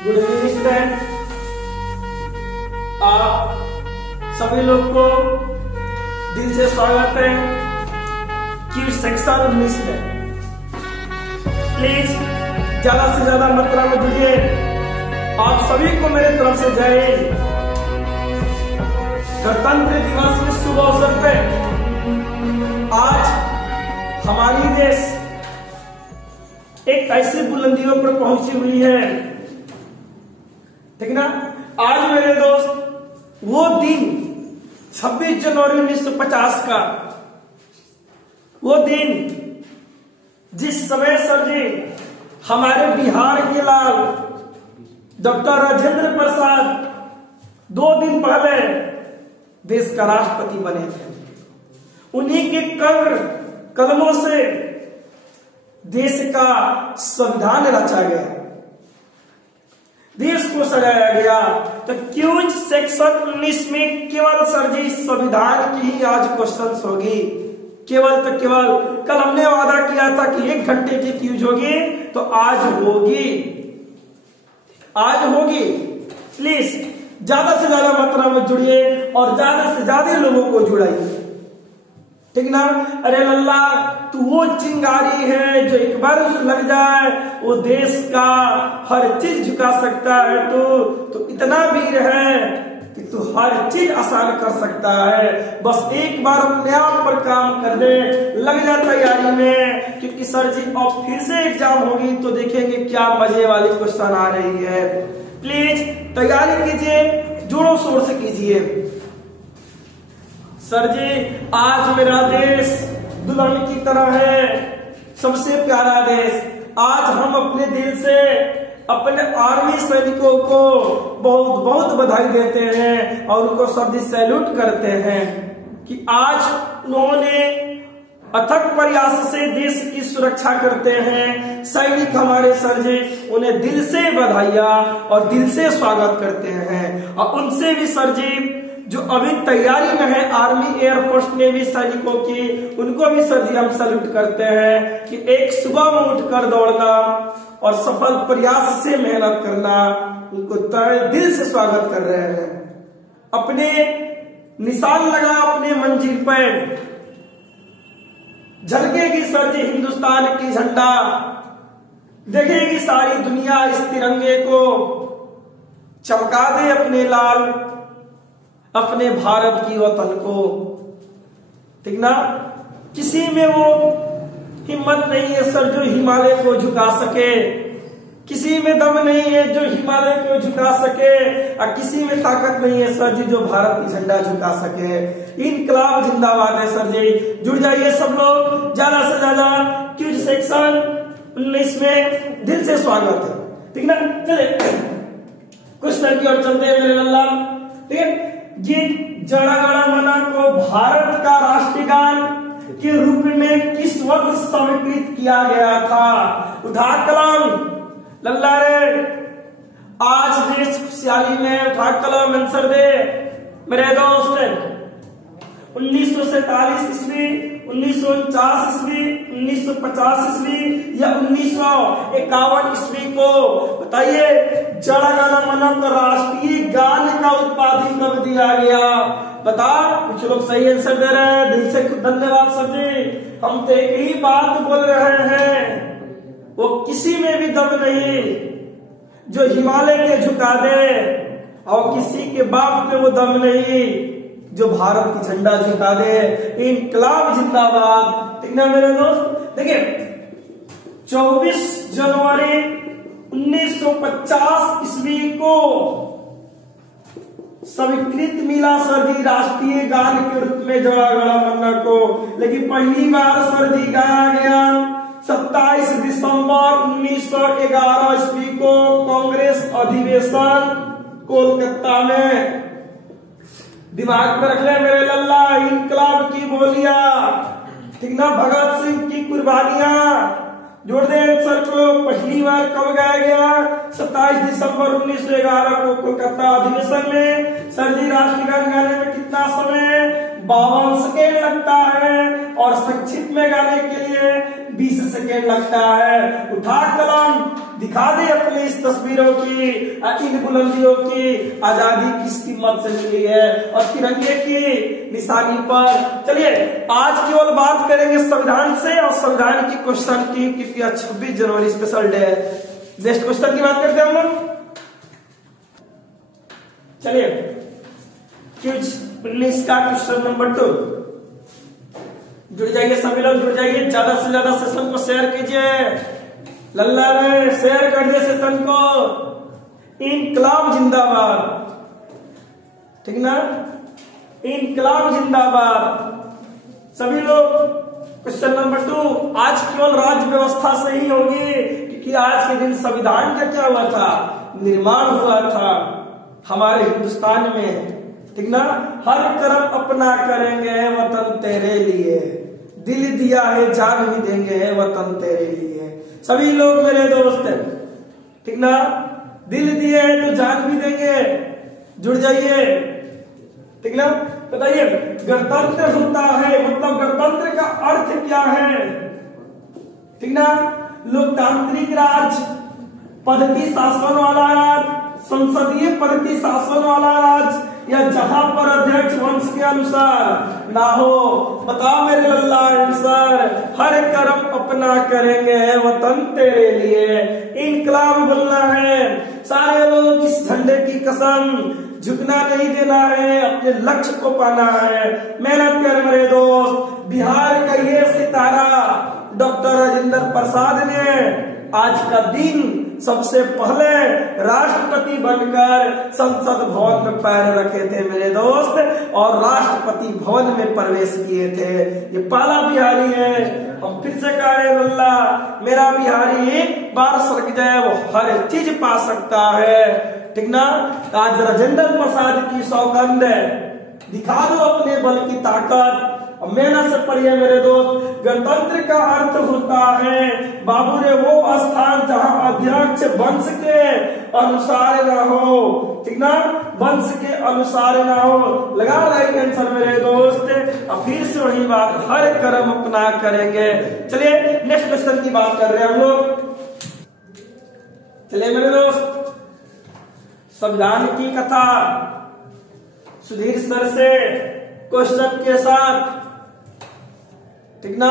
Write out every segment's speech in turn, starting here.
Good evening student. आप सभी लोग को दिल से स्वागत है कि सेक्शन 19 में। प्लीज ज्यादा से ज्यादा मात्रा में जुड़िए। आप सभी को मेरे तरफ से जय हिंद। गणतंत्र दिवस के शुभ अवसर पे आज हमारी देश एक ऐसी बुलंदियों पर पहुंची हुई है, ठीक ना। आज मेरे दोस्त वो दिन 26 जनवरी 1950 का वो दिन जिस समय सर जी हमारे बिहार के लाल डॉक्टर राजेंद्र प्रसाद 2 दिन पहले देश का राष्ट्रपति बने थे। उन्हीं के कदमों से देश का संविधान रचा गया, देश को सजाया गया। तो क्यों सेक्शन 19 में केवल सर जी संविधान की ही आज क्वेश्चन होगी? केवल तो केवल कल हमने वादा किया था कि 1 घंटे की क्यूज होगी, तो आज होगी, आज होगी। प्लीज ज्यादा से ज्यादा मात्रा में जुड़िए और ज्यादा से ज्यादा लोगों को जुड़ाइए, ठीक ना। अरे लल्ला तू वो चिंगारी है जो एक बार लग जाए वो देश का हर चीज झुका सकता है। तो इतना वीर है कि तू हर चीज आसान कर सकता है। बस एक बार अपने आप पर काम कर दे, लग जा तैयारी में, क्योंकि सर जी अब फिर से एग्जाम होगी तो देखेंगे क्या मजे वाली क्वेश्चन आ रही है। प्लीज तैयारी कीजिए, जोरों शोर से कीजिए। सर जी आज मेरा देश दुल्हन की तरह है, सबसे प्यारा देश। आज हम अपने दिल से अपने आर्मी सैनिकों को बहुत बहुत बधाई देते हैं और उनको सर जी सैल्यूट करते हैं कि आज उन्होंने अथक प्रयास से देश की सुरक्षा करते हैं। सैनिक हमारे सर जी उन्हें दिल से बधाइयां और दिल से स्वागत करते हैं। और उनसे भी सर जी जो अभी तैयारी में है आर्मी एयरफोर्स नेवी सैनिकों की, उनको भी सर जी हम सैल्यूट करते हैं कि एक सुबह में उठकर दौड़ना और सफल प्रयास से मेहनत करना, उनको तहे दिल से स्वागत कर रहे हैं। अपने निशान लगा अपने मंजिल पर, झलकेगी सर जी हिंदुस्तान की झंडा, देखेगी सारी दुनिया इस तिरंगे को, चमका दे अपने लाल अपने भारत की वतन को, ठीक ना। किसी में वो हिम्मत नहीं है सर जो हिमालय को झुका सके, किसी में दम नहीं है जो हिमालय को झुका सके, और किसी में ताकत नहीं है सर जी जो भारत की झंडा झुका सके। इनकलाब जिंदाबाद है सर जी। जुड़ जाइए सब लोग ज्यादा से ज्यादा। क्यूज सेक्शन 19 में दिल से स्वागत है, ठीक ना। चले क्वेश्चन की ओर चलते हैं मेरे लल्ला, ठीक है। ये जनगणमन को भारत का राष्ट्रीय गान के रूप में किस वर्ष स्वीकृत किया गया था? उठा कलम लल्ला रे, आज देश खुशहाली में उठा कलम आंसर दे मेरे दोस्त। 1947 ईस्वी, 1949 ईस्वी, 1950 ईस्वी या 1951 ईस्वी को बताइए जनगणमन को राष्ट्रीय गान का उपाधि कब दिया गया? बता। कुछ लोग सही आंसर दे रहे हैं, दिल से धन्यवाद सर जी। हम तो एक ही बात बोल रहे हैं, वो किसी में भी दम नहीं जो हिमालय के झुका दे, और किसी के बाप में वो दम नहीं जो भारत की झंडा झुका दे। इनकलाब जिंदाबाद, ठीक ना मेरे दोस्त। देखिए 24 जनवरी 1950 ईस्वी को स्वीकृत मिला सर जी राष्ट्रीय गान के रूप में जनगणमन को, लेकिन पहली बार सर जी गाया गया 27 दिसंबर 1911 ईस्वी को कांग्रेस अधिवेशन कोलकाता में। दिमाग में रख ले मेरे लल्ला, इनकलाब की बोलियां, ठीक ना, भगत सिंह की कुर्बानियां। जोड़ दे आंसर को। पहली बार कब गाया गया? 27 दिसंबर 1911 को कोलकाता अधिवेशन में। सर जी राष्ट्रीय गान गाने में कितना समय? 52 सेकेंड लगता है, और संक्षिप्त में गाने के लिए 20 सेकेंड लगता है। उठा कलम, दिखा दे अपनी इस तस्वीरों की, इन बुलंदियों की, आजादी किस कीमत से मिली है और तिरंगे की निशानी पर। चलिए आज केवल बात करेंगे संविधान से और संविधान की क्वेश्चन की, क्योंकि आज 26 जनवरी स्पेशल डे है। नेक्स्ट क्वेश्चन की बात करते हैं हम लोग। चलिए क्विज का क्वेश्चन नंबर 2। जुड़ जाइए सभी लोग, जुड़ जाइए, ज्यादा से ज्यादा सेशन को शेयर कीजिए। लल्ला रे शेयर कर दे सेशन को। इनकलाब जिंदाबाद, ठीक ना, इनकलाब जिंदाबाद। सभी लोग क्वेश्चन नंबर 2 आज केवल राज्य व्यवस्था से ही होगी, क्योंकि आज के दिन संविधान का क्या हुआ था, निर्माण हुआ था हमारे हिंदुस्तान में, ठीक ना। हर कर्म अपना करेंगे वतन तेरे लिए, दिल दिया है जान भी देंगे वतन तेरे लिए। सभी लोग मेरे दोस्त, ठीक ना, दिल दिए है तो जान भी देंगे, जुड़ जाइए, ठीक ना। बताइए गणतंत्र होता है, मतलब गणतंत्र का अर्थ क्या है, ठीक ना। लोकतांत्रिक राज, पद्धति शासन वाला राज, संसदीय पद्धति शासन वाला राज, या जहां पर अध्यक्ष वंश के अनुसार ना हो। बताओ मेरे लल्ला आंसर। हर कर्म अपना करेंगे वतन तेरे लिए, इनकलाब बोलना है। सारे लोग इस झंडे की कसम, झुकना नहीं देना है, अपने लक्ष्य को पाना है, मेहनत कर मेरे दोस्त। बिहार का ये सितारा डॉक्टर राजेंद्र प्रसाद ने आज का दिन सबसे पहले राष्ट्रपति बनकर संसद भवन में पैर रखे थे मेरे दोस्त, और राष्ट्रपति भवन में प्रवेश किए थे। ये पहला बिहारी है। हम फिर से कह रहे लल्ला, मेरा बिहारी एक बार सरक जाए वो हर चीज पा सकता है, ठीक ना। आज राजेंद्र प्रसाद की सौगंध है, दिखा दो अपने बल की ताकत। मेहनत से पढ़िए मेरे दोस्त। गणतंत्र का अर्थ होता है बाबू रे वो स्थान जहां अध्यक्ष वंश के अनुसार ना हो, ठीक ना, वंश के अनुसार ना हो। लगा राइट आंसर मेरे दोस्त। अब फिर से वही बात, हर कर्म अपना करेंगे। चलिए नेक्स्ट क्वेश्चन की बात कर रहे हैं हम लोग। चलिए मेरे दोस्त, संविधान की कथा सुधीर सर से क्वेश्चन के साथ, ठीक ना।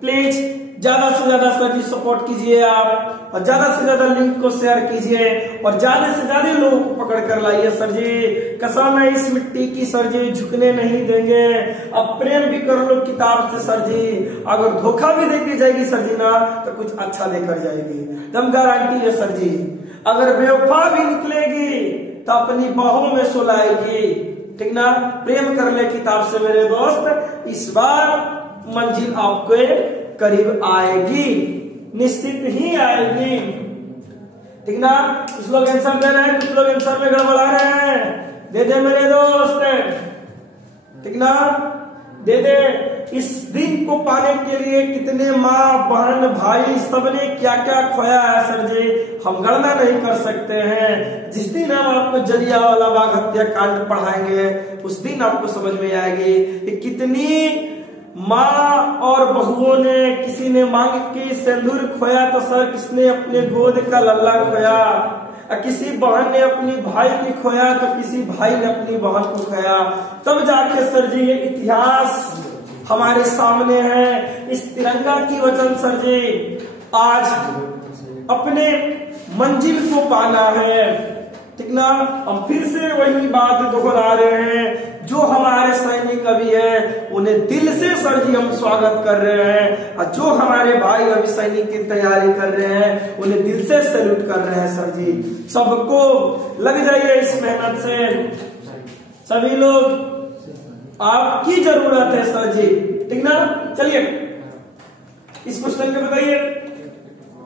प्लीज ज्यादा से ज्यादा सर जी सपोर्ट कीजिए आप, और ज्यादा से ज्यादा लिंक को शेयर कीजिए, और ज्यादा से ज्यादा लोगों को पकड़ कर लाइए सर जी। कसम है इस मिट्टी की सर जी, झुकने नहीं देंगे। अब प्रेम भी कर लो किताब से सर जी, अगर धोखा भी देके जाएगी सर जी ना तो कुछ अच्छा लेकर जाएगी, दम गारंटी है सर जी। अगर बेवफा भी निकलेगी तो अपनी बाहों में सुलाएगी, ठीक ना। प्रेम कर ले किताब से मेरे दोस्त, इस बार मंजिल आपके करीब आएगी, निश्चित ही आएगी, ठीक ना। कुछ लोग आंसर दे रहे हैं, कुछ लोग आंसर में गड़बड़ा रहे हैं। दे दे मेरे दोस्त, ठीक ना, दे दे। इस दिन को पाने के लिए कितने माँ बहन भाई सबने क्या क्या खोया है सर जी, हम गणना नहीं कर सकते हैं। जिस दिन हम आपको जलियांवाला बाग हत्याकांड पढ़ाएंगे उस दिन आपको समझ में आएगी कि कितनी माँ और बहुओं ने, किसी ने मांग के सिंदूर खोया तो सर किसने अपने गोद का लल्ला खोया, किसी बहन ने अपनी भाई की खोया तो किसी भाई ने अपनी बहन को खोया। तब जाके सर जी ये इतिहास हमारे सामने है। इस तिरंगा की वजह सर जी आज अपने मंजिल को पाना है, ठीक ना। हम फिर से वही बात दोहरा रहे हैं, जो हमारे सैनिक अभी है उन्हें दिल से सर जी हम स्वागत कर रहे हैं, और जो हमारे भाई अभी सैनिक की तैयारी कर रहे हैं उन्हें दिल से सैल्यूट कर रहे हैं सर जी। सबको लग जाइए इस मेहनत से, सभी लोग आपकी जरूरत है सर जी, ठीक ना। चलिए इस क्वेश्चन को बताइए,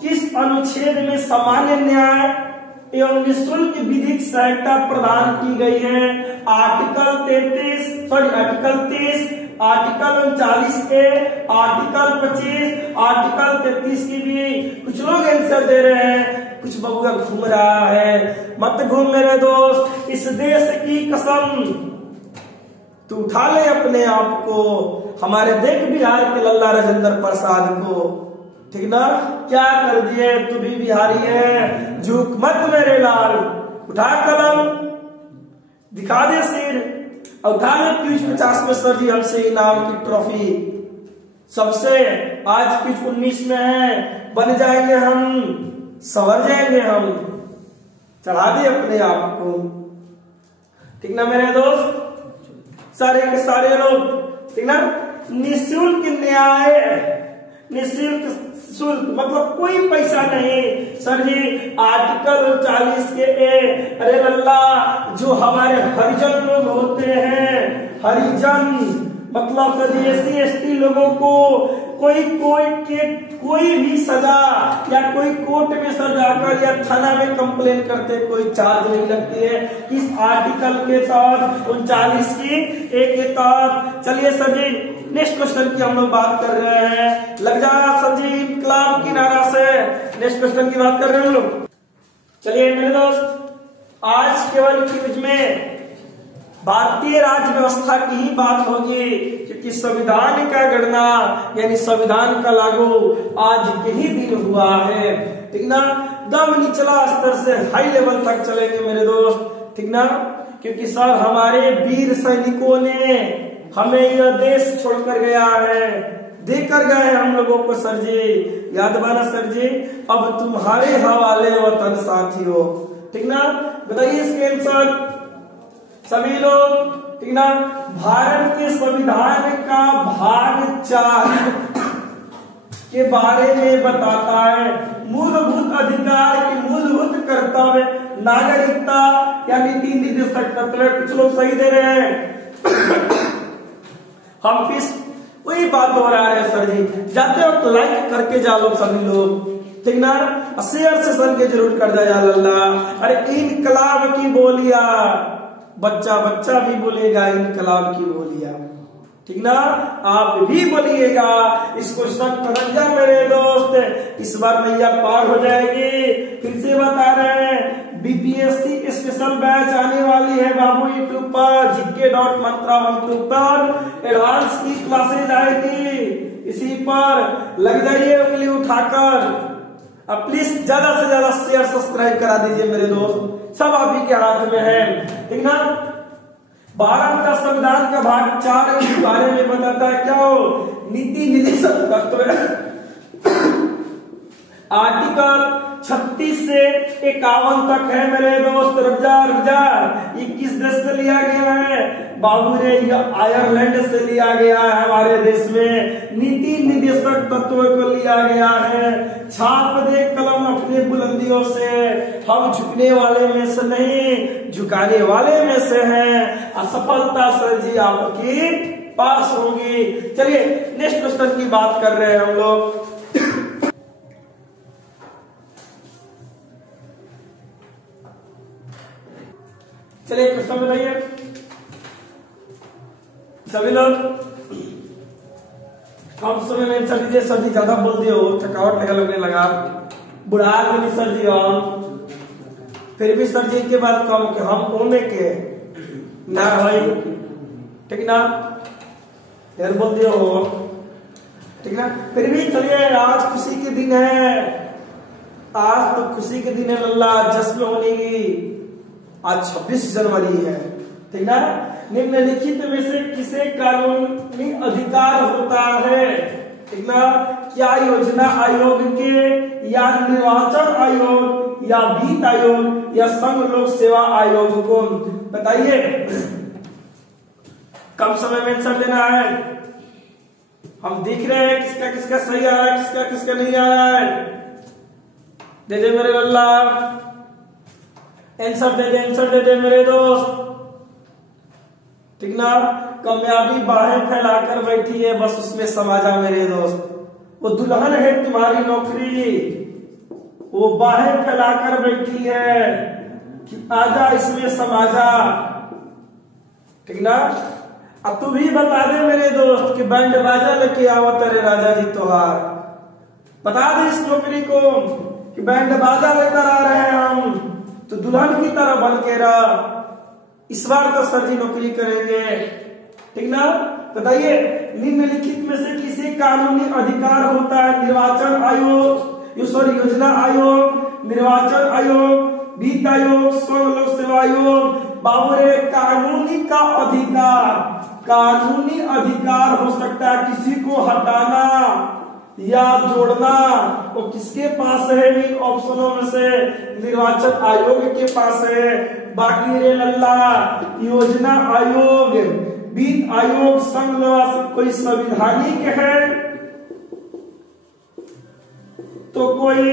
किस अनुच्छेद में सामान्य न्याय एवं निःशुल्क विधिक सहायता प्रदान की गई है? Article 33, article 30, article 39A, article 25, article 33 की भी कुछ लोग आंसर दे रहे हैं, कुछ बबुआ घूम रहा है। मत घूम मेरे दोस्त, इस देश की कसम तू उठा ले अपने आप को। हमारे देख बिहार के लल्ला राजेंद्र प्रसाद को, ठीक ना, क्या कर दिए, तू भी बिहारी है, झुक मत मेरे लाल, उठा कलम, दिखा दे सिर, उठा ले क्विज 50 में सर जी हमसे इनाम की ट्रॉफी, सबसे आज क्विज 19 में है, बन जाएंगे हम, संवर जाएंगे हम, चढ़ा दे अपने आप को, ठीक ना मेरे दोस्त, सारे के सारे लोग, ठीक ना। निःशुल्क न्याय, निःशुल्क शुल्क मतलब कोई पैसा नहीं सर जी। आर्टिकल 40 के ए, अरे अल्लाह, जो हमारे हरिजन लोग होते हैं, हरिजन मतलब सर जी SC/ST लोगों को कोई भी सजा या कोई कोर्ट में सजाकर या थाना में कंप्लेन करते कोई चार्ज नहीं लगती है, किस आर्टिकल के तहत, 39 की ए के तहत। चलिए सर जी नेक्स्ट क्वेश्चन की हम लोग बात कर रहे हैं, लग जा सर जी इनकलाब की नारा से, नेक्स्ट क्वेश्चन की बात कर रहे हैं हम लोग। चलिए मेरे दोस्त, आज केवल क्विज में भारतीय राज्य व्यवस्था की ही बात होगी, क्योंकि संविधान का गणना यानी संविधान का लागू आज के ही दिन हुआ है, ठीक ना। दम निचला स्तर से हाई लेवल तक चलेंगे मेरे दोस्त, ठीक ना, क्योंकि सर हमारे वीर सैनिकों ने हमें यह देश छोड़कर गया है, देकर गए हैं हम लोगों को सर जी, याद बाना सर जी, अब तुम्हारे हवाले वतन साथियों, ठीक ना। बताइए इसके आंसर सभी लोग, ठीक ना। भारत के संविधान का भाग 4 के बारे में बताता है, मूलभूत अधिकार के मूलभूत कर्तव्य, नागरिकता यानी 3 निर्देशक तत्व, कुछ लोग सही दे रहे हैं। हम किस वही बात दोहरा रहे हैं सर जी, जाते वक्त लाइक करके जा लो सभी लोग, ठीक ना, शेयर से सर के जरूर कर दे अल्लाह। अरे इनकलाब की बोलिया, बच्चा बच्चा भी बोलेगा इनकलाब की बोलिया, ठीक ना, आप भी बोलिएगा। इस क्वेश्चन पर जा मेरे दोस्त, इस बार नैया पार हो जाएगी। फिर से बता रहे हैं BPSC स्पेशल बैच आने वाली है बाबू यूट्यूब पर, GK.mantra12 पर एडवांस की क्लासेज आएगी, इसी पर लग जाइए उंगली उठाकर। अब प्लीज ज्यादा से ज्यादा शेयर सब्सक्राइब करा दीजिए मेरे दोस्त, सब आप ही के हाथ में है, ठीक ना। भारत का संविधान का भाग 4 के बारे में बताता है, क्या हो, नीति निर्देशक तत्व, आर्टिकल 36 से 51 तक है मेरे दोस्त। रुक जा, ये किस देश से लिया गया है बाबू रे, यह आयरलैंड से लिया गया है, हमारे देश में नीति निर्देशक तत्व को लिया गया है। छाप दे कलम अपने बुलंदियों से, हम झुकने वाले में से नहीं, झुकाने वाले में से हैं, असफलता सर जी आपकी पास होगी। चलिए नेक्स्ट क्वेश्चन की बात कर रहे हैं हम लोग। चलिए क्वेश्चन बताइए सभी लोग, कम समय में आंसर दीजिए। सर जी ज्यादा बोल दिए हो, थकावट लगने लगा, बुढ़ा गए सर जी हम, फिर भी सर जी के बाद कम कि हम ओमे के ना भाई, ठीक ना, यार बोल दिए हो, ठीक ना। फिर भी चलिए, आज खुशी के दिन है, आज तो खुशी के दिन है लल्ला, जश्न होने की। आज 26 जनवरी है, ठीक ना। निम्नलिखित में से किसे कानूनी अधिकार होता है, ठीक ना। क्या योजना आयोग के या निर्वाचन आयोग या वित्त आयोग या संघ लोक सेवा आयोग को, बताइए। कम समय में आंसर देना है, हम देख रहे हैं किसका किसका सही आ रहा है, किसका किसका नहीं आ रहा है। दे दे मेरे अल्लाह, आंसर दे दे मेरे दोस्त, ठीक ना। कामयाबी बाहें फैलाकर बैठी है, बस उसमें समा जा मेरे दोस्त। वो दुल्हन है तुम्हारी नौकरी, वो बाहें फैलाकर बैठी है कि आजा इसमें समा जा, ठीक ना। अब तू भी बता दे मेरे दोस्त कि बैंड बाजा लेके आओ तेरे राजा जी त्योहार, बता दे इस नौकरी को कि बैंड बाजा लेकर आ रहे हैं हम, तो दुल्हन की तरह बन के रहा। इस बार तो सर जी नौकरी करेंगे, ठीक ना। बताइए निम्नलिखित में से किसी कानूनी अधिकार होता है? निर्वाचन आयोग, योजना आयोग, निर्वाचन आयोग, वित्त आयोग, संघ लोक सेवा आयोग। बाबू रे कानूनी का अधिकार, कानूनी अधिकार हो सकता है किसी को हटाना या जोड़ना, तो किसके पास है? इन ऑप्शनों में से निर्वाचन आयोग के पास है। बाकी रे लल्ला योजना आयोग, वित्त आयोग, संघ लोक कोई संवैधानिक है तो कोई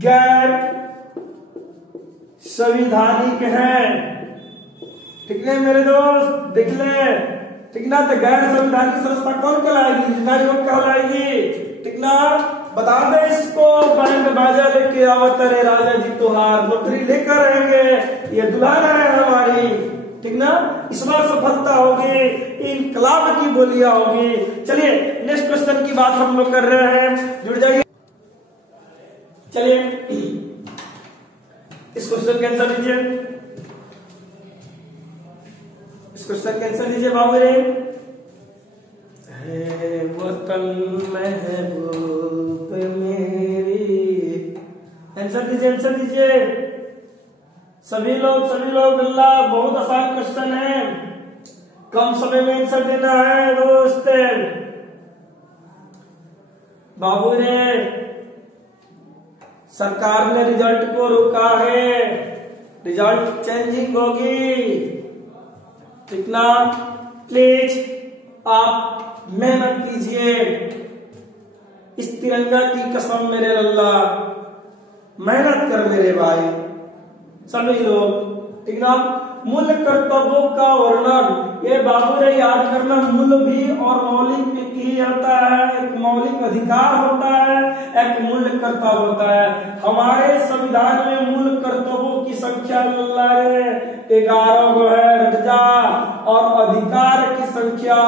गैर संवैधानिक है। ठीक है मेरे दोस्त, देख ले, ठीक ना? तो गैर संवैधानिक संस्था कौन कहलाएगी? योजना आयोग कहलाएगी। ठीक ना? बता दे इसको, बैंड बाजा लेके आवत रे राजा जी तुहार, नौकरी लेकर रहेंगे, ये दुल्हन है हमारी। ठीक ना? इस बार सफलता होगी, इनकलाब की बोलियां होगी। चलिए नेक्स्ट क्वेश्चन की बात हम लोग कर रहे हैं, जुड़ जाइए। चलिए इस क्वेश्चन का आंसर दीजिए, इस क्वेश्चन का आंसर दीजिए बाबू रे। है वतन महबूब मेरी, आंसर दीजिए, आंसर दीजिए सभी लोग अल्लाह। बहुत आसान क्वेश्चन है, कम समय में आंसर देना है दोस्त। बाबू रे सरकार ने रिजल्ट को रोका है, रिजल्ट चेंजिंग होगी। ठीक ना? प्लीज आप मेहनत कीजिए, इस तिरंगा की कसम मेरे लल्ला, मेहनत कर मेरे भाई सभी लोग। ठीक ना? मूल कर्तव्यों का वर्णन, ये बाबू रे याद करना, मूल भी और मौलिक की होता है। एक मौलिक अधिकार होता है, एक मूल कर्तव्य होता है। हमारे संविधान में मूल कर्तव्यों की संख्या 11 गो है रजा, और अधिकार की संख्या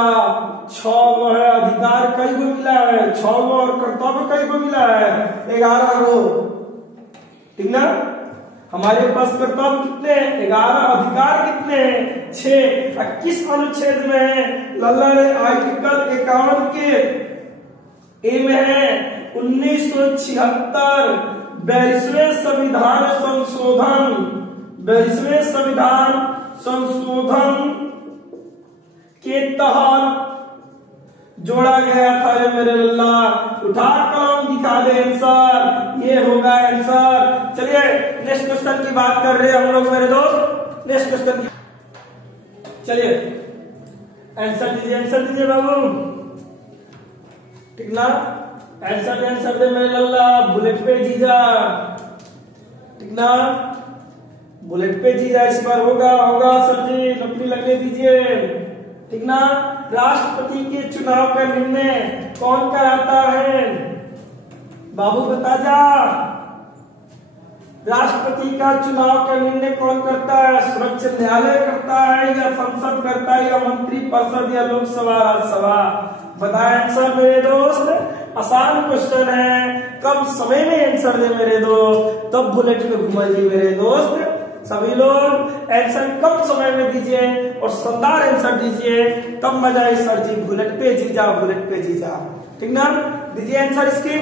6 गो है। अधिकार कई गो मिला है? 6 गो, और कर्तव्य कई गो मिला है? 11 गो। ठीक ना? हमारे पास कर्तव्य कितने? 11, अधिकार कितने? 6। किस अनुच्छेद में है लल्ला रे? आर्टिकल 51 के ए में है 1976 42वें संविधान संशोधन, 42वें संविधान संशोधन के तहत जोड़ा गया था मेरे लल्ला। उठा कलम दिखा दे आंसर, ये होगा आंसर। चलिए नेक्स्ट क्वेश्चन की बात कर रहे हैं हम लोग मेरे दोस्त। नेक्स्ट क्वेश्चन की, चलिए आंसर दीजिए, आंसर दीजिए बाबू। ठीक ना? आंसर दे मेरे लल्ला, बुलेट पे जीजा। ठीक ना? बुलेट पे जीजा इस बार होगा सर जी, नौकरी लगने दीजिए। ठीक ना? राष्ट्रपति के चुनाव का निर्णय कौन कराता है? बाबू बता जा, राष्ट्रपति का चुनाव का निर्णय कौन करता है? सर्वोच्च न्यायालय करता है, या संसद करता है, या मंत्री परिषद, या लोकसभा, राज्यसभा? बताए आंसर मेरे दोस्त। आसान क्वेश्चन है, कम समय में आंसर दे मेरे दोस्त, तब बुलेट पे घुमाइए मेरे दोस्त। सभी लोग आंसर कम समय में दीजिए और शानदार आंसर दीजिए, तब मजा है सर जी। बुलेट पे जीजा, बुलेट पे जीजा। ठीक ना? दीजिए आंसर इसकी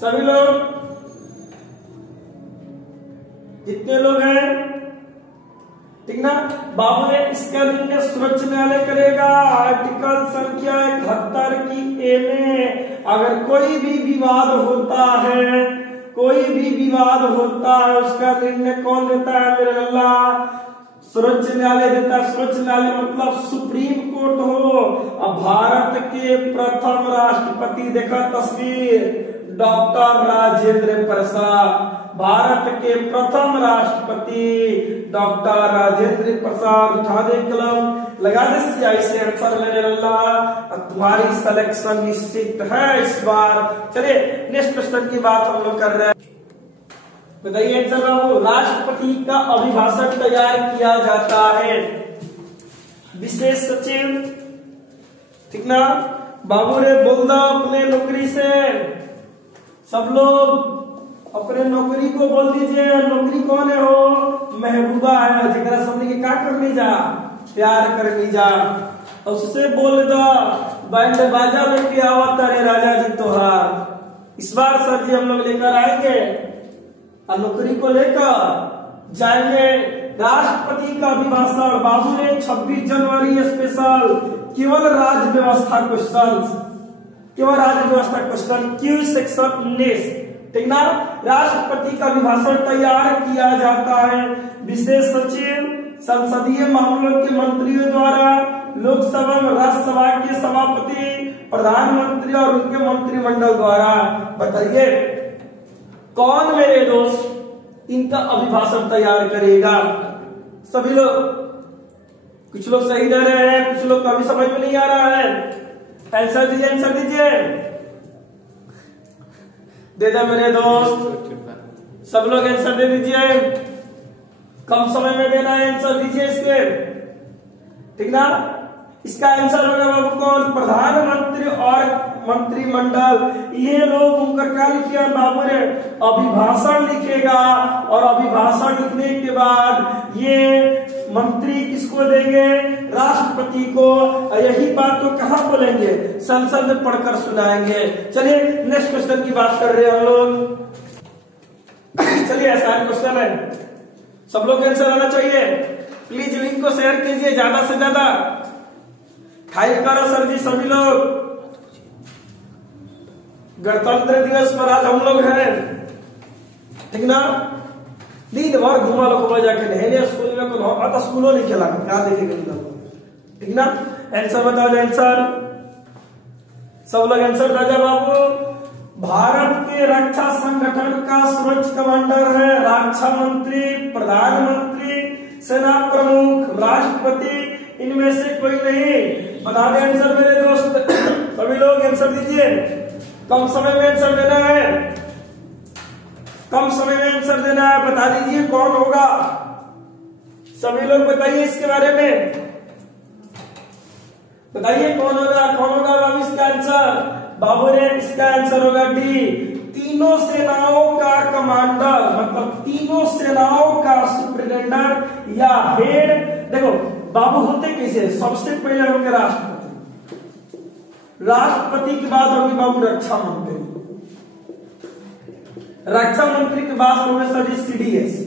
सभी लोग, जितने लोग हैं। ठीक ना? बाबू ने इसका निर्णय सर्वोच्च न्यायालय करेगा। आर्टिकल संख्या 71 की ए में अगर कोई भी विवाद होता है, कोई भी विवाद होता है, उसका निर्णय कौन देता है मेरे अल्लाह? सर्वोच्च न्यायालय देता है। सर्वोच्च न्यायालय मतलब सुप्रीम कोर्ट हो। अब भारत के प्रथम राष्ट्रपति, देखा तस्वीर, डॉक्टर राजेंद्र प्रसाद। भारत के प्रथम राष्ट्रपति डॉक्टर राजेंद्र प्रसाद। उठा दे कलम, लगा दे स्याही से आंसर मेरे अल्लाह। तुम्हारी सिलेक्शन निश्चित है इस बार। चलिए नेक्स्ट क्वेश्चन की बात हम लोग कर रहे हैं। बताइए आंसर बाबू। राष्ट्रपति का अभिभाषण तैयार किया जाता है विशेष सचिव। ठीक ना? बाबू ने बोल दो अपने नौकरी से, सब लोग अपने नौकरी को बोल दीजिए। नौकरी कौन है? हो महबूबा है, जरा समझ के क्या करनी जा, प्यार करनी जा। उससे बोल दो बैंड बाजा लेके आवा तारे राजा जी तोहार। इस बार सर जी हम लोग लेकर आएंगे और नौकरी को लेकर जाएंगे। राष्ट्रपति का अभिभाषण बाबू ने 26 जनवरी स्पेशल केवल राज्य व्यवस्था क्वेश्चन, केवल राज्य व्यवस्था क्वेश्चन क्यू सेक्शन 19, ठीक ना। राष्ट्रपति का अभिभाषण तैयार किया जाता है विशेष सचिव, संसदीय मामलों के मंत्रियों द्वारा, लोकसभा और राज्यसभा के सभापति, प्रधानमंत्री और उनके मंत्रिमंडल द्वारा। बताइए कौन मेरे दोस्त इनका अभिभाषण तैयार करेगा? सभी लोग, कुछ लोग सही दे रहे हैं, कुछ लोग कभी समझ में नहीं आ रहा है। आंसर दीजिए, आंसर दीजिए, दे दे मेरे दोस्त, सब लोग आंसर दे दीजिए। कम समय में देना है आंसर दीजिए इसके, ठीक ना। इसका आंसर होगा बाबू कौन? प्रधानमंत्री और मंत्रिमंडल। ये लोग उनका क्या लिखे बाबू ने? अभिभाषण लिखेगा और अभिभाषण लिखने के बाद ये मंत्री किसको देंगे? राष्ट्रपति को। यही बात को कहां बोलेंगे? संसद में पढ़कर सुनाएंगे। चलिए नेक्स्ट क्वेश्चन की बात कर रहे हैं हम लोग। चलिए आसान क्वेश्चन है, सब लोग आंसर आना चाहिए। प्लीज लिंक को शेयर कीजिए ज्यादा से ज्यादा, टाइप करो सर जी सभी लोग। गणतंत्र दिवस पर आज हम लोग हैं, ठीक ना। दिन भर घुमा लो जाके नहले स्कूल में को स्कूलों नहीं खेला, क्या देखेगा, ठीक ना। आंसर बताओ, आंसर सब लोग आंसर राजा बाबू। भारत के रक्षा संगठन का सर्वोच्च कमांडर है रक्षा मंत्री, प्रधानमंत्री, सेना प्रमुख, राष्ट्रपति, इनमें से कोई नहीं। बता दें आंसर मेरे दोस्त, सभी लोग आंसर दीजिए। कम समय में आंसर देना है, कम समय में आंसर देना है। बता दीजिए कौन होगा, सभी लोग बताइए इसके बारे में, बताइए कौन होगा, कौन होगा बाबू इसका आंसर? बाबू ने इसका आंसर होगा डी, तीनों सेनाओं का कमांडर, मतलब तीनों सेनाओं का सुप्रिटेंडेंट या हेड। देखो बाबू होते कैसे? सबसे पहले होंगे राष्ट्रपति, राष्ट्रपति के बाद होंगे बाबू रक्षा मंत्री, रक्षा मंत्री के बाद होंगे सर जी सीडीएस,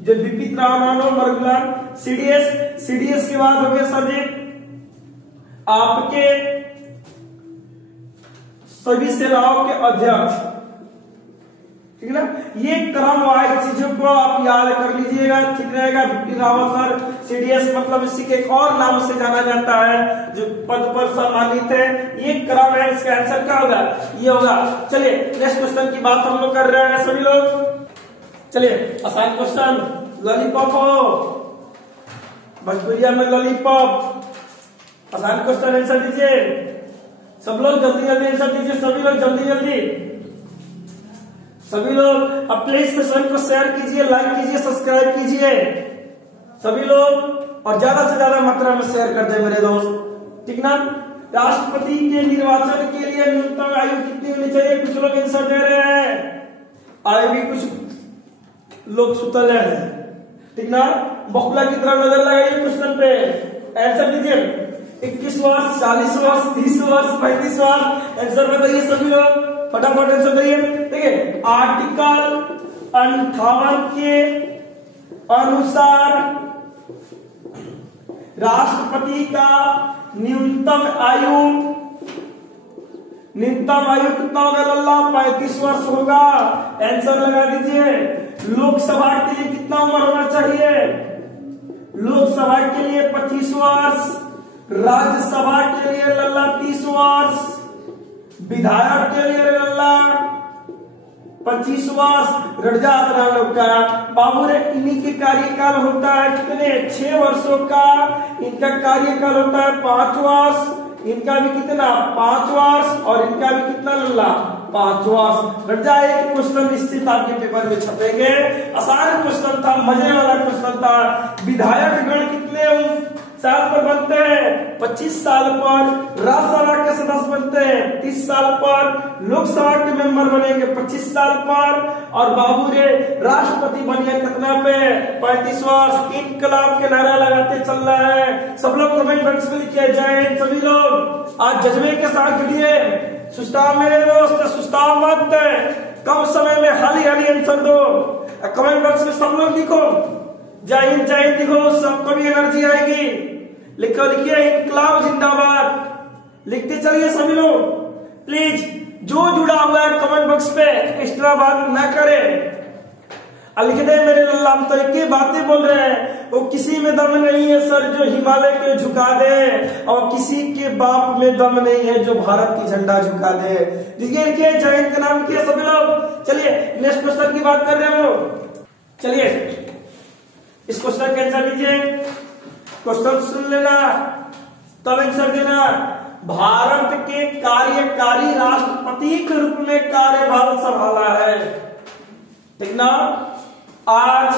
जो बिपिन रावत मरगुलान, सीडीएस, सीडीएस के बाद होंगे सर जी आपके सभी सेनाओं के अध्यक्ष, ठीक है ना। ये क्रम वाइज चीजों को आप याद कर लीजिएगा, ठीक रहेगा। बिपिन रावत सर सीडीएस, मतलब इसी के एक और नाम से जाना जाता है जो पद पर सम्मानित है। ये क्रम है, इसका आंसर क्या होगा? ये होगा। चलिए नेक्स्ट क्वेश्चन की बात हम लोग कर रहे हैं सभी लोग। चलिए आसान क्वेश्चन, लॉलीपॉप हो भोजपुरिया में लॉलीपॉप। आसान क्वेश्चन, आंसर दीजिए सब लोग, जल्दी जल्दी आंसर दीजिए सभी लोग, जल्दी जल्दी सभी लोग। अब प्लीज सेशन को शेयर कीजिए, लाइक कीजिए, सब्सक्राइब कीजिए सभी लोग, और ज्यादा से ज्यादा मात्रा में शेयर कर दे मेरे दोस्त, ठीक ना। राष्ट्रपति के निर्वाचन के लिए न्यूनतम आयु कितनी होनी चाहिए? कुछ लोग आंसर दे रहे हैं, आयु भी कुछ लोग सुतल है, ठीक ना। बकुला की तरफ नजर लगाइए क्वेश्चन पे, आंसर दीजिए। 21 वर्ष, 40 वर्ष, 30 वर्ष, 35 वर्ष, आंसर बताइए सभी लोग, फटाफट आंसर बताइए। देखिए आर्टिकल 58 के अनुसार राष्ट्रपति का न्यूनतम आयु कितना होगा लल्ला? 35 वर्ष होगा। आंसर लगा दीजिए। लोकसभा के लिए कितना उम्र होना चाहिए? लोकसभा के लिए 25 वर्ष, राज्यसभा के लिए लल्ला 30 वर्ष, विधायक के लिए लल्ला 25 वर्ष। रट जाता लोग का बाबू रे, इन्हीं के कार्यकाल होता है कितने? 6 वर्षों का इनका कार्यकाल होता है, 5 वर्ष। इनका भी कितना? 5 वर्ष, और इनका भी कितना लल्ला? 5 वर्ष। रट जाए। एक क्वेश्चन निश्चित आपके पेपर में छपेंगे, आसान क्वेश्चन था, मजे वाला क्वेश्चन था। विधायक गण कितने साल पर बनते हैं, 25 साल पर राज्यसभा के सदस्य बनते हैं, 30 साल पर लोकसभा के मेंबर बनेंगे 25 साल पर, और बाबू रे राष्ट्रपति बनिए कितना पे 35 वर्ष। इनकलाब के नारा लगाते चल रहा है। सब लोग कमेंट बॉक्स में लिखिए जय हिंद। सभी लोग आज जज्बे के साथ जुड़िए, सुस्ता मेरे दोस्त, सुस्ता मत, कम समय में हाली आंसर दो। कमेंट बॉक्स में सब लोग लिखो जय हिंद लिखो, सबको भी एनर्जी आएगी। लिखो, लिखिए इनकलाब जिंदाबाद, लिखते चलिए सभी लोग। प्लीज जो जुड़ा हुआ है कमेंट बॉक्स पे एक्स्ट्रा बात ना करें, लिख दे मेरे लल्ला। हम तो एक ही बातें बोल रहे हैं, वो किसी में दम नहीं है सर जो हिमालय को झुका दे, और किसी के बाप में दम नहीं है जो भारत की झंडा झुका दे। लिखिए जय हिंद का नाम किया सभी लोग। चलिए नेक्स्ट क्वेश्चन की बात कर रहे हैं हम लोग। चलिए इस क्वेश्चन का आंसर दीजिए। क्वेश्चन सुन लेना तब आंसर देना। भारत के कार्यकारी राष्ट्रपति के रूप में कार्यभार संभाला है, ठीक ना। आज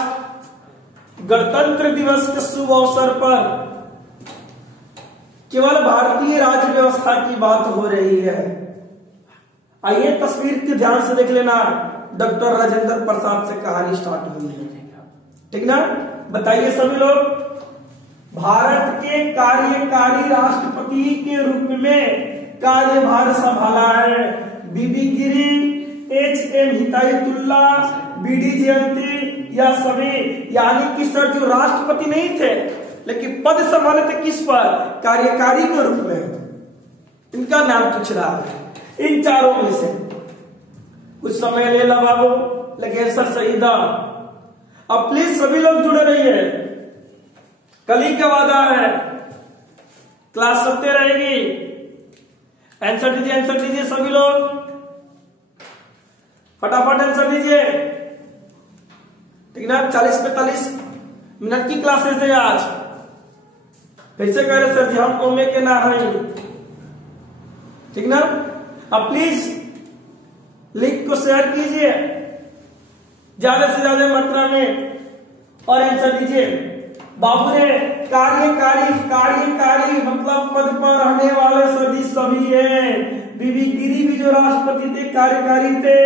गणतंत्र दिवस के शुभ अवसर पर केवल भारतीय राज्य व्यवस्था की बात हो रही है। आइए तस्वीर के ध्यान से देख लेना। डॉक्टर राजेंद्र प्रसाद से कहानी स्टार्ट हुई है, ठीक ना। बताइए सभी लोग, भारत के कार्यकारी राष्ट्रपति के रूप में कार्यभार संभाला है बीबी गिरी, एच.एम. हिदायतुल्ला, बी.डी. जयंती, या सभी, यानी कि सर जो राष्ट्रपति नहीं थे लेकिन पद संभाले थे किस पर, कार्यकारी के रूप में। इनका नाम पूछ रहा है इन चारों में से। कुछ समय ले ला बाबू, लेकिन सर सही था। अब प्लीज सभी लोग जुड़े रहिए, कल ही का वादा है, क्लास चलते रहेगी। आंसर दीजिए सभी लोग, फटाफट आंसर दीजिए, ठीक ना। 40-45 मिनट की क्लासेस है आज। फिर से कह रहे सर जी हम कौमे के ना है, ठीक ना। अब प्लीज लिंक को शेयर कीजिए ज्यादा से ज्यादा मात्रा में और आंसर दीजिए। बाबू ने कार्यकारी मतलब पद पर रहने वाले सभी हैं। बीबी गिरी भी जो राष्ट्रपति थे कार्यकारी थे,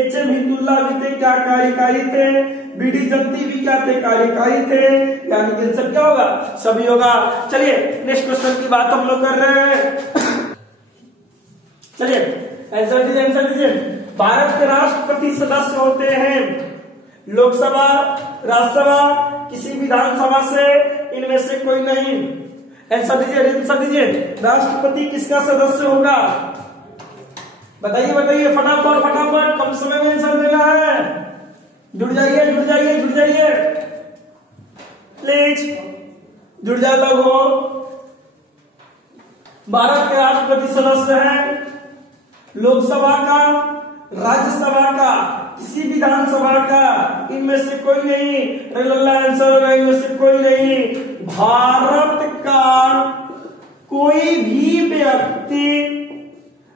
एच.एम. हिदायतुल्ला भी थे क्या कार्यकारी थे, बी.डी. जयंती भी क्या थे कार्यकारी थे, यानी कि आंसर क्या होगा, सभी होगा। चलिए नेक्स्ट क्वेश्चन की बात हम लोग कर रहे हैं। चलिए आंसर दीजिए। भारत के राष्ट्रपति सदस्य होते हैं लोकसभा, राज्यसभा, किसी विधानसभा से, इनमें से कोई नहीं। आंसर दीजिए। राष्ट्रपति किसका सदस्य होगा, बताइए फटाफट, कम समय में आंसर देना है। जुड़ जाइए प्लीज, जुड़ जाए लोग हो। भारत के राष्ट्रपति सदस्य हैं लोकसभा का, राज्यसभा का, किसी विधानसभा का, इनमें से कोई नहीं। आंसर होगा इनमें से कोई नहीं। भारत का कोई भी व्यक्ति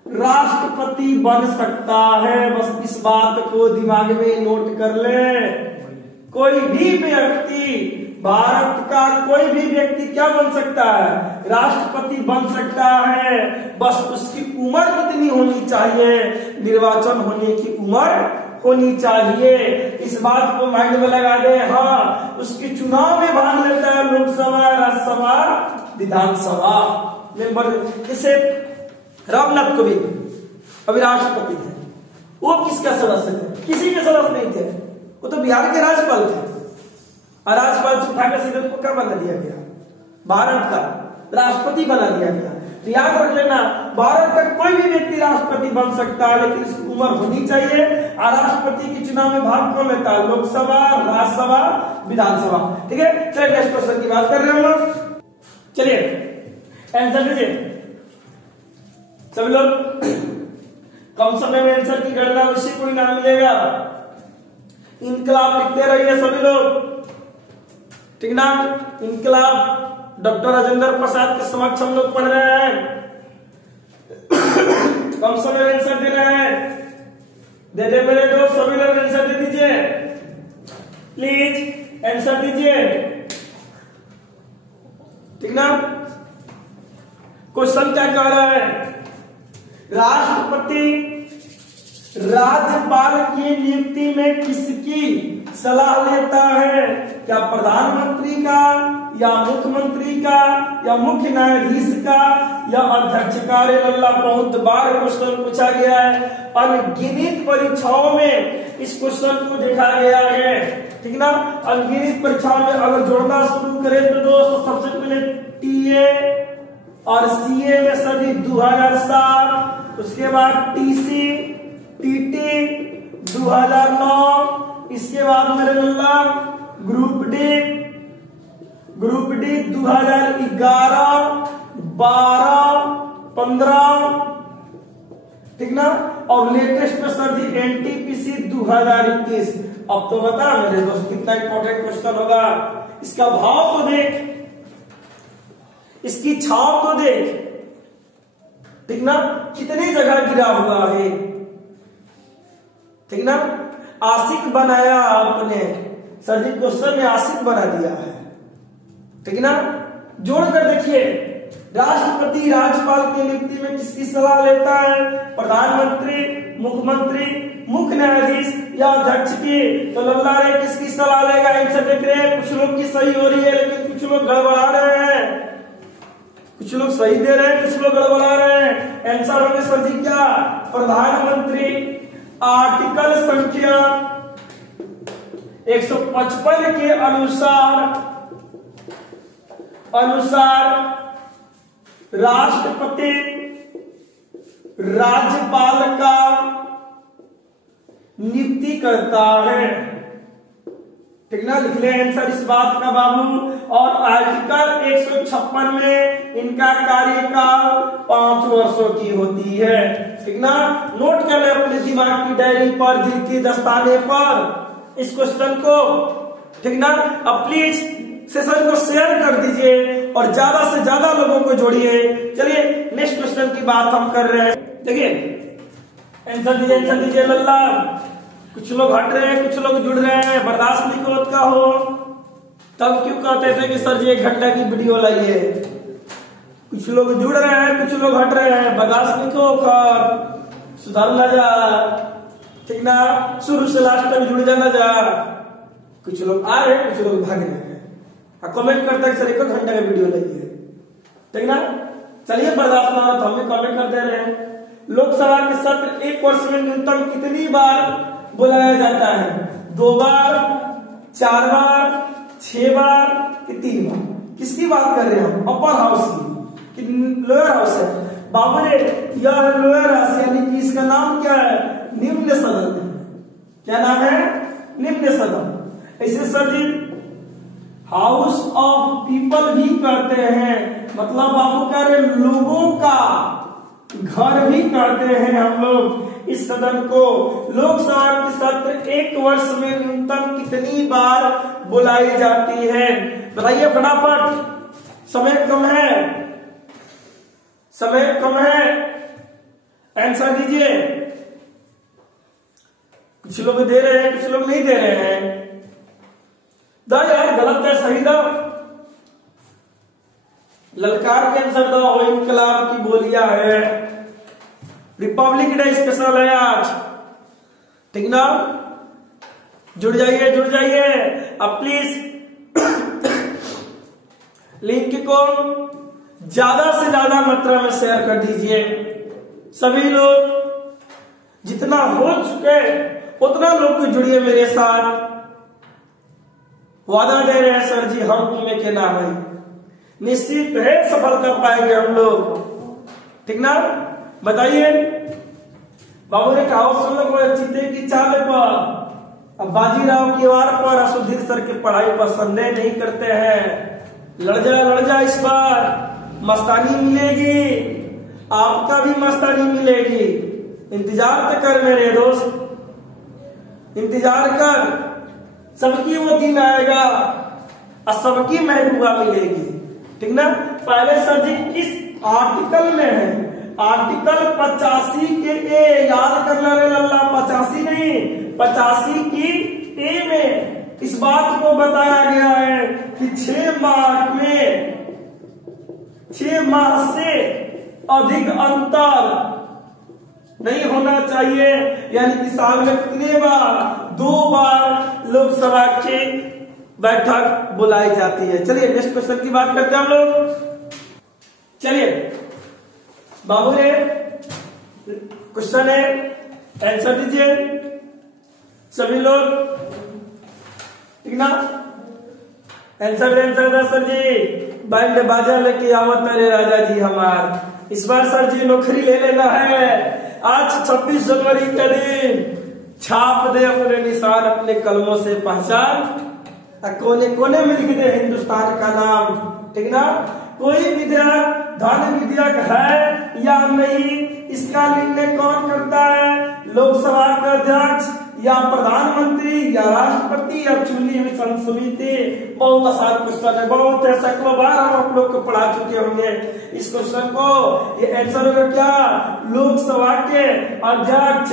राष्ट्रपति बन सकता है, बस इस बात को दिमाग में नोट कर ले। कोई भी व्यक्ति, भारत का कोई भी व्यक्ति क्या बन सकता है, राष्ट्रपति बन सकता है। बस उसकी उम्र कितनी होनी चाहिए, निर्वाचन होने की उम्र होनी चाहिए। इस बात को माइंड में लगा दे। हाँ, उसके चुनाव में भाग लेता है लोकसभा, राज्यसभा, विधानसभा मेंबर। जैसे रामनाथ कोविंद अभी राष्ट्रपति थे, वो किसका सदस्य थे, किसी के सदस्य नहीं थे, वो तो बिहार के राज्यपाल थे। और राज्यपाल से उठाकर सीधे उनको क्या बना दिया गया, भारत का राष्ट्रपति बना दिया गया। तो याद रख लेना, भारत का कोई भी व्यक्ति राष्ट्रपति बन सकता है, लेकिन इसकी उम्र होनी चाहिए। और राष्ट्रपति के चुनाव में भाग कौन लेता है, लोकसभा, राज्यसभा, विधानसभा। ठीक है, चलिए नेक्स्ट क्वेश्चन की बात कर रहे हैं हम लोग। चलिए आंसर दीजिए सभी लोग। कम समय में आंसर की गणना उसी को इनाम मिलेगा। इनकलाब लिखते रहिए सभी लोग, ठीक ना। इनकलाब डॉक्टर राजेंद्र प्रसाद के समक्ष हम लोग पढ़ रहे हैं। कम समय में आंसर दे रहे हैं, दे दे मेरे दोस्त, सभी लोग आंसर दे दीजिए प्लीज, आंसर दीजिए, ठीक ना। क्वेश्चन क्या कह रहा है, राष्ट्रपति राज्यपाल की नियुक्ति में किसकी सलाह लेता है? क्या प्रधानमंत्री का, या मुख्यमंत्री का, या मुख्य न्यायाधीश का, या अध्यक्ष का? अरे लल्ला, बहुत बार क्वेश्चन पूछा गया है, अनगिनत परीक्षाओं में इस क्वेश्चन को देखा गया है, ठीक ना। अनगिनत परीक्षाओं में अगर जोड़ना शुरू करें तो दोस्तों सबसे पहले टीए और सीए में सदी 2007, उसके बाद टीसी, टीटी 2009, इसके बाद मेरे लल्ला ग्रुप डी 2011, 12, 15, ठीक ना। और लेटेस्ट में सर जी एनटीपीसी 2021। अब तो बता मेरे दोस्त कितना इंपॉर्टेंट क्वेश्चन होगा। इसका भाव तो देख, इसकी छाप तो देख, ठीक ना, कितनी जगह गिरा हुआ है, ठीक ना। आशिक बनाया आपने, सर जी क्वेश्चन में आशिक बना दिया है, ठीक ना। जोड़कर देखिए, राष्ट्रपति राज्यपाल की नियुक्ति में किसकी सलाह लेता है? प्रधानमंत्री, मुख्यमंत्री, मुख्य न्यायाधीश या अध्यक्ष की? तो लल्ला रे किसकी सलाह लेगा? आंसर देख रहे हैं, कुछ लोग की सही हो रही है लेकिन कुछ लोग गड़बड़ा रहे हैं, कुछ लोग सही दे रहे हैं, कुछ लोग गड़बड़ा रहे हैं। आंसर होगा सर जी क्या? प्रधानमंत्री। आर्टिकल संख्या 155 के अनुसार राष्ट्रपति राज्यपाल का नियुक्ति करता है, ठीक ना। लिख ले आंसर इस बात का बाबू। और आर्टिकल 156 में इनका कार्यकाल 5 वर्षों की होती है, ठीक ना। नोट कर ले अपने दिमाग की डायरी पर, दिल के दस्ताने पर इस क्वेश्चन को, ठीक ना। अब प्लीज सेशन को शेयर कर दीजिए और ज्यादा से ज्यादा लोगों को जोड़िए। चलिए नेक्स्ट क्वेश्चन की बात हम कर रहे हैं। देखिए आंसर दीजिए लल्ला। कुछ लोग हट रहे हैं, कुछ लोग जुड़ रहे हैं, बर्दाश्त नहीं होता हो तब क्यों कहते थे कि सर जी 1 घंटा की वीडियो लाइए। कुछ लोग जुड़ रहे हैं, कुछ लोग हट रहे हैं, बर्दाश्त नहीं होकर सुधार ना जा, ठीक ना। शुरू से लास्ट तक जुड़ जाना जा। कुछ लोग आ रहे हैं, कुछ लोग भाग रहे हैं, कमेंट करते हैं सर 1 घंटा का वीडियो लाइए, ठीक ना। चलिए बर्दाश्त ना हो तो हम भी कमेंट कर दे रहे हैं। लोकसभा के सत्र 1 वर्ष में न्यूनतम कितनी बार बुलाया जाता है? 2 बार, 4 बार, 6 बार कि 3 बार? किसकी बात कर रहे हैं हम? अपर हाउस की कि लोअर हाउस है? बाबू रे यह लोअर हाउस, यानी कि इसका नाम क्या है? निम्न सदन है। क्या नाम है? निम्न सदन। ऐसे sir ji house of people भी कहते हैं, मतलब बाबू कह रहे लोगों का घर भी कहते हैं हम लोग इस सदन को। लोकसभा की सत्र 1 वर्ष में न्यूनतम कितनी बार बुलाई जाती है? बताइए फटाफट, समय कम है, समय कम है, आंसर दीजिए। कुछ लोग दे रहे हैं, कुछ लोग नहीं दे रहे हैं। दा यार गलत है सही दा, ललकार के आंसर दो। इनकलाब की बोलियां है, रिपब्लिक डे स्पेशल है आज, ठीक ना। जुड़ जाइए, जुड़ जाइए। अब प्लीज लिंक को ज्यादा से ज्यादा मात्रा में शेयर कर दीजिए। सभी लोग जितना हो चुके उतना लोग को जुड़िए मेरे साथ। वादा दे रहे हैं सर जी हम तुम्हें के नाम है, निश्चित है सफल कर पाएंगे हम लोग, ठीक ना। बताइए बाबू ने कहा चिते की चाल पर, अब बाजीराव की वार पर असुधीर सर की पढ़ाई पर संदेह नहीं करते हैं। लड़ जा इस बार, मस्तानी मिलेगी, आपका भी मस्तानी मिलेगी। इंतजार तो कर मेरे दोस्त, इंतजार कर, सबकी वो दिन आएगा और सबकी महबूबा मिलेगी, ठीक ना। पहले सर जी किस आर्टिकल में है? आर्टिकल 85 के ए, याद करना रे लल्ला, 85 नहीं 85 की ए में इस बात को बताया गया है कि 6 मार्च में 6 माह से अधिक अंतर नहीं होना चाहिए, यानी कि साल में कितने बार, 2 बार लोकसभा की बैठक बुलाई जाती है। चलिए नेक्स्ट क्वेश्चन की बात करते हैं हम लोग। चलिए बाबू ने क्वेश्चन है, आंसर दीजिए सभी लोग, ठीक ना। आंसर सर जी, बैंड बाजा लेके आवत अरे राजा जी हमार, इस बार सर जी नौकरी ले लेना है। आज 26 जनवरी के दिन छाप दे अपने निशान, अपने कलमों से पहचान, कोने कोने में लिख दे हिंदुस्तान का नाम, ठीक ना। कोई विधेयक धन विधेयक है या नहीं, इसका निर्णय कौन करता है, लोकसभा के अध्यक्ष या प्रधानमंत्री या राष्ट्रपति या चुनी हुई संसदीय। बहुत आसान क्वेश्चन है, बहुत है, सैकड़ों बार हम आप लोग को पढ़ा चुके होंगे इस क्वेश्चन को। ये आंसर होगा क्या, लोकसभा के अध्यक्ष।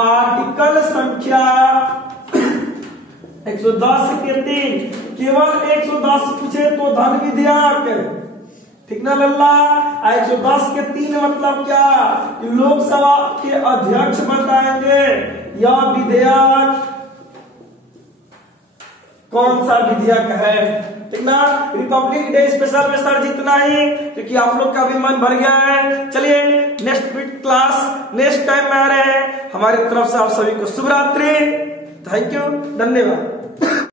आर्टिकल संख्या 110 के 3, केवल 110 पूछे तो धन विधेयक, ठीक ना लल्ला। 110 के 3 मतलब क्या, लोकसभा के अध्यक्ष बताएंगे यह विधेयक कौन सा विधेयक है, ठीक ना। रिपब्लिक डे स्पेशल में सर जितना ही, क्योंकि आप लोग का भी मन भर गया है। चलिए नेक्स्ट क्लास नेक्स्ट टाइम में आ रहे हैं। हमारी तरफ से आप सभी को शुभ रात्रि, थैंक यू, धन्यवाद।